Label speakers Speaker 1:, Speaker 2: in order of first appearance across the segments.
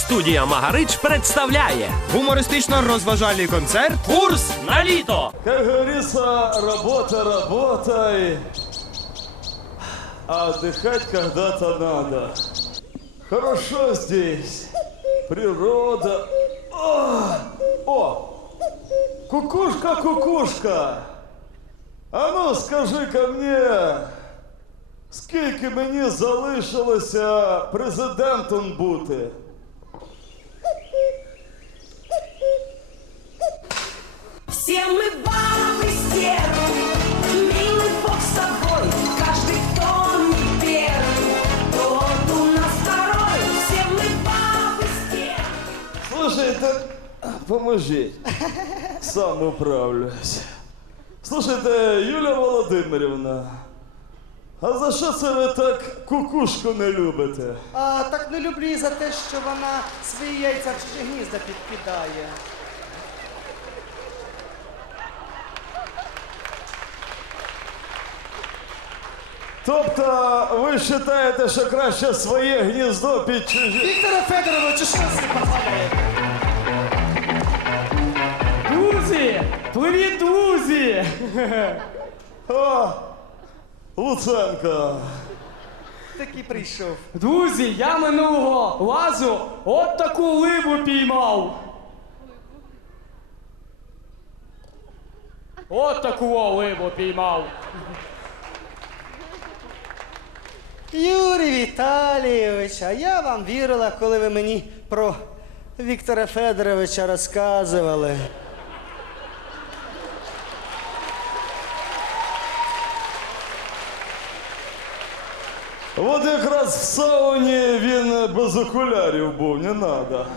Speaker 1: Студія Магарич представляє
Speaker 2: гумористично-розважальний концерт
Speaker 1: курс на літо.
Speaker 3: Как говорится, работа работай, а отдыхать когда-то надо. Хорошо здесь, природа. О, кукушка, кукушка, а ну скажи-ка мне, скільки мені залишилося президентом бути?
Speaker 4: Все мы бабы стервы, милый Бог с тобой. Каждый, кто не первый, тот у нас второй. Все мы бабы стервы.
Speaker 3: Слушайте, поможіть, сам управлюсь. Слушайте, Юлія Володимирівна, а за що це ви так кукушку не любите?
Speaker 5: А так не люблю її за те, що вона свої яйця в чужі гнізда підкидає.
Speaker 3: Тобто ви вважаєте, що краще своє гніздо під чужі...
Speaker 5: Вікторе Федоровичу, що ви позволяєте?
Speaker 2: Друзі! Привіт, друзі!
Speaker 3: О, Луценко.
Speaker 5: Такий прийшов.
Speaker 2: Друзі, я минулого разу от таку либу піймав. От таку либу піймав.
Speaker 5: Юрій Віталійович, а я вам вірила, коли ви мені про Віктора Федоровича розказували.
Speaker 3: От якраз в сауні він без окулярів був, не треба.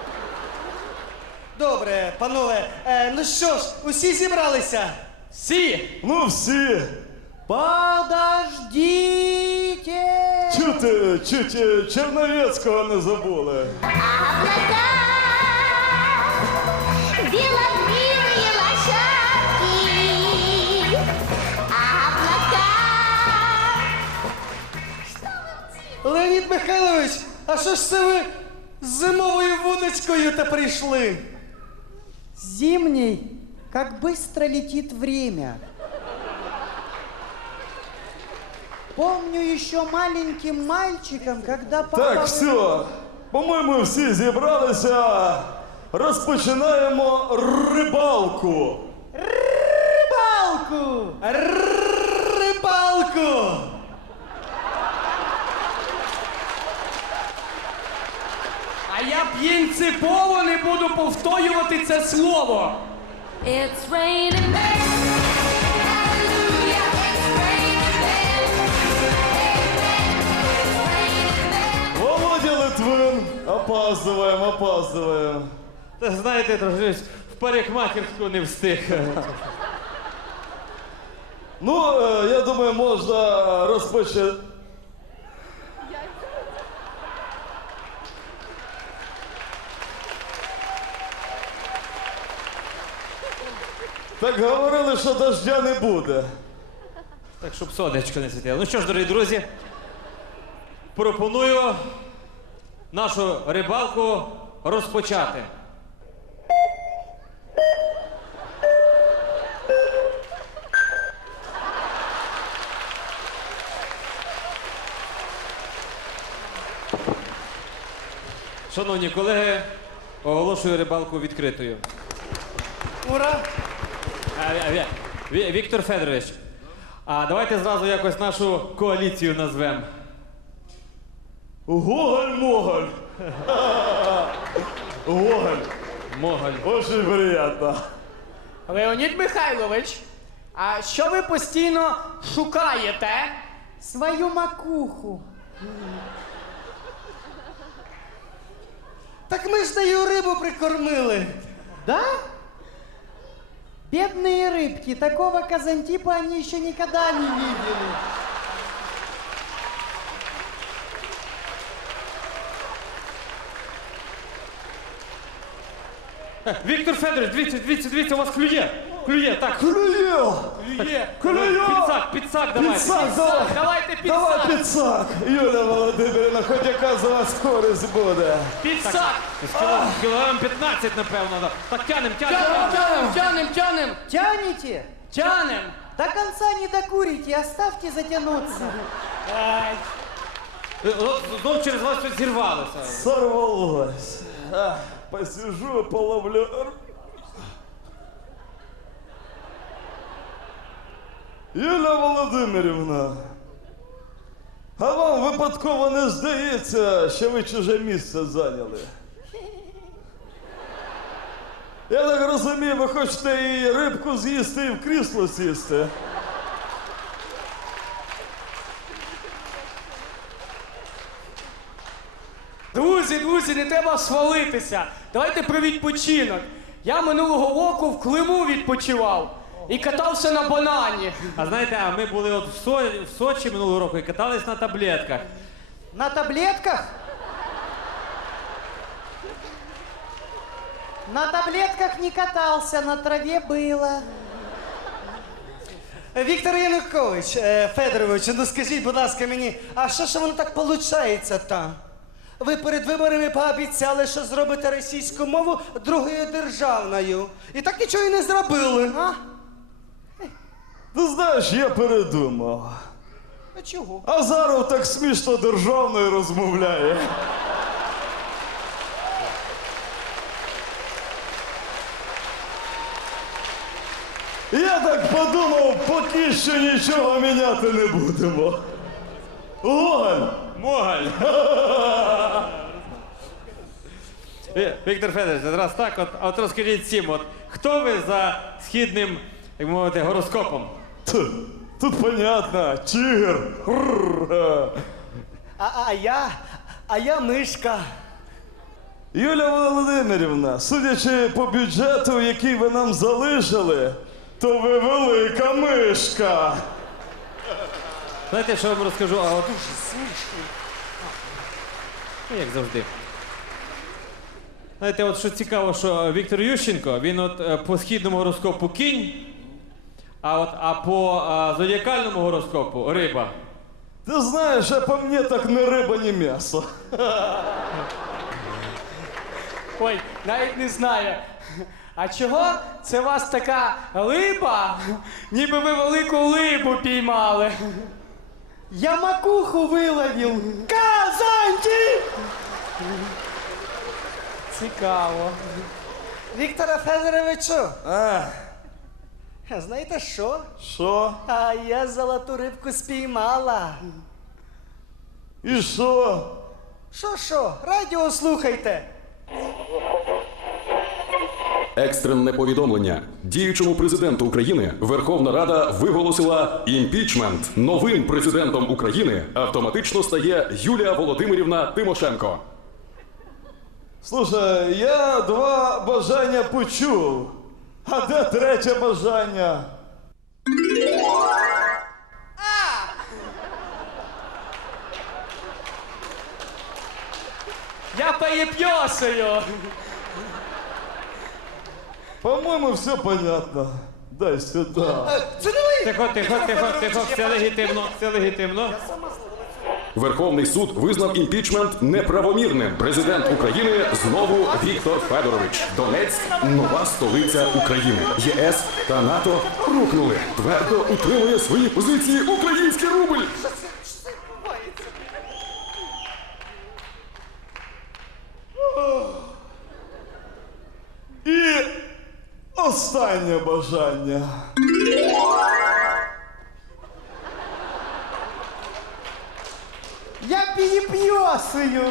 Speaker 5: Добре, панове, ну що ж, усі зібралися?
Speaker 2: Всі!
Speaker 3: Ну всі.
Speaker 5: Подождите!
Speaker 3: Чуть Черновецького не забули.
Speaker 6: Облака, белокрылые лошадки, облака.
Speaker 5: Леонід Михайлович, а що ж це ви з зимовою вудочкою та прийшли?
Speaker 7: Зимний, как быстро летит время. Помню еще маленьким мальчиком, когда папа...
Speaker 3: Так, все. По-моєму, всі зібралися. Розпочинаємо рибалку.
Speaker 5: Рибалку! Рибалку!
Speaker 2: А я принципово не буду повторювати це слово.
Speaker 4: It's raining men. Hallelujah, it's raining men. Amen. It's raining men.
Speaker 3: Володя Литвин. Опаздуємо.
Speaker 8: Та знаєте, трошки в парикмахерську не встиг.
Speaker 3: Ну, я думаю, можна розпочати. Так говорили, що дождя не буде.
Speaker 8: Так, щоб сонечко не світило. Ну що ж, дорогі друзі, пропоную нашу рибалку розпочати. Шановні колеги, оголошую рибалку відкритою.
Speaker 5: Ура!
Speaker 8: Віктор Федорович, а давайте зразу якось нашу коаліцію назвемо.
Speaker 3: Гоголь-моголь. Гоголь.
Speaker 8: Моголь.
Speaker 3: Очень приємно.
Speaker 2: Леонід Михайлович, а що ви постійно шукаєте?
Speaker 7: Свою макуху.
Speaker 5: Так ми ж нею рибу прикормили.
Speaker 7: Да? Бедные рыбки, такого казантипа они еще никогда не видели.
Speaker 8: Віктор Федорович, дивіться, у вас клює. клює, так.
Speaker 3: Клює! Клює!
Speaker 8: Підсак, давай.
Speaker 3: Підсак, давай!
Speaker 2: Давайте
Speaker 3: Давай
Speaker 2: підсак.
Speaker 3: підсак! Юля Володимирівна, хоч яка з вас користь буде.
Speaker 2: Підсак.
Speaker 8: Кілограм 15, напевно. Да. Так, тянем.
Speaker 2: Тянем.
Speaker 7: Тянете?
Speaker 2: Тянем.
Speaker 7: До конца не докурите, оставьте затянуться.
Speaker 2: Ай.
Speaker 8: Знов через вас щось зірвалося.
Speaker 3: Сорвалось. Посижу, половлю. Юля Володимирівна, а вам випадково не здається, що ви чуже місце зайняли? Я так розумію, ви хочете і рибку з'їсти, і в крісло сісти.
Speaker 2: Друзі, не треба свалитися. Давайте про відпочинок. Я минулого року в Криму відпочивав і катався на банані.
Speaker 8: А знаєте, а ми були от в Сочі минулого року і катались на таблетках.
Speaker 7: На таблетках? На таблетках не катался, на траве было.
Speaker 5: Віктор Янукович, Федорович, ну скажіть, будь ласка, мені, а що ж воно так виходить там? Ви перед виборами пообіцяли, що зробите російську мову другою державною. І так нічого і не зробили, а?
Speaker 3: Ти знаєш, я передумав.
Speaker 7: А чого?
Speaker 3: Азаров так смішно державною розмовляє. Я так подумав, поки що нічого міняти не будемо. Гоголь!
Speaker 8: Могаль! Віктор Федорович, раз так, от розкажіть всім, от хто ви за східним, як мовити, гороскопом?
Speaker 3: Тут понятно, тигр.
Speaker 5: А я мишка.
Speaker 3: Юля Володимирівна, судячи по бюджету, який ви нам залишили, то ви велика мишка.
Speaker 8: Знаєте, що я вам розкажу? А от... Ну, як завжди. Знаєте, от що цікаво, що Віктор Ющенко, він от по східному гороскопу кінь, а по зодіакальному гороскопу риба.
Speaker 3: Ти знаєш, а по мені так не риба, ні м'ясо.
Speaker 2: Ой, навіть не знаю. А чого це у вас така липа, ніби ви велику липу піймали?
Speaker 7: Я макуху выловил.
Speaker 5: Казанті!
Speaker 2: Цікаво.
Speaker 5: Віктора Федоровичу, знаєте що?
Speaker 3: Що?
Speaker 5: А я золоту рибку спіймала.
Speaker 3: І що?
Speaker 5: Що? Радіо слухайте.
Speaker 9: Екстрене повідомлення. Діючому президенту України Верховна Рада виголосила імпічмент. Новим президентом України автоматично стає Юлія Володимирівна Тимошенко.
Speaker 3: Слушай, я 2 бажання почув. А де 3 бажання?
Speaker 2: Я перепьосую.
Speaker 3: По-моєму, все понятно. Дай сюди.
Speaker 5: Це не ви!
Speaker 8: Тихо, все легітимно.
Speaker 9: Верховний суд визнав імпічмент неправомірним. Президент України знову Віктор Федорович. Донецьк – нова столиця України. ЄС та НАТО рухнули. Твердо утримує свої позиції український рубль.
Speaker 3: І останнє бажання.
Speaker 7: Я перепьесую.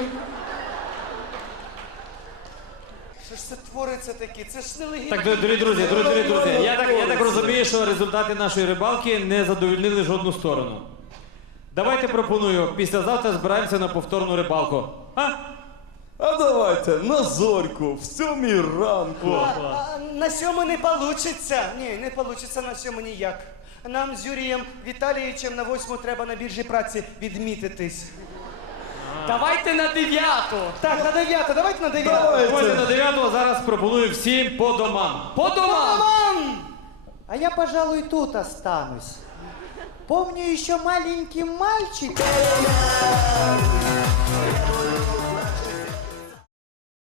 Speaker 5: Що ж це твориться таке? Це ж не легітимно.
Speaker 8: Так, дорогі друзі, я так розумію, що результати нашої рибалки не задовольнили жодну сторону. Давайте пропоную, післязавтра збираємося на повторну рибалку.
Speaker 3: А давайте на зорьку, в 7 ранку.
Speaker 5: На 7 не получиться. Ні, не получиться на 7 ніяк. Нам з Юрієм Віталійовичем на 8 треба на біржі праці відмітитись.
Speaker 2: Давайте на 9.
Speaker 5: Так, на 9, давайте на 9.
Speaker 8: Ось на 9-го зараз пропоную всім по домам.
Speaker 2: По домам.
Speaker 7: А я, пожалуй, тут останусь. Помню еще маленький мальчик.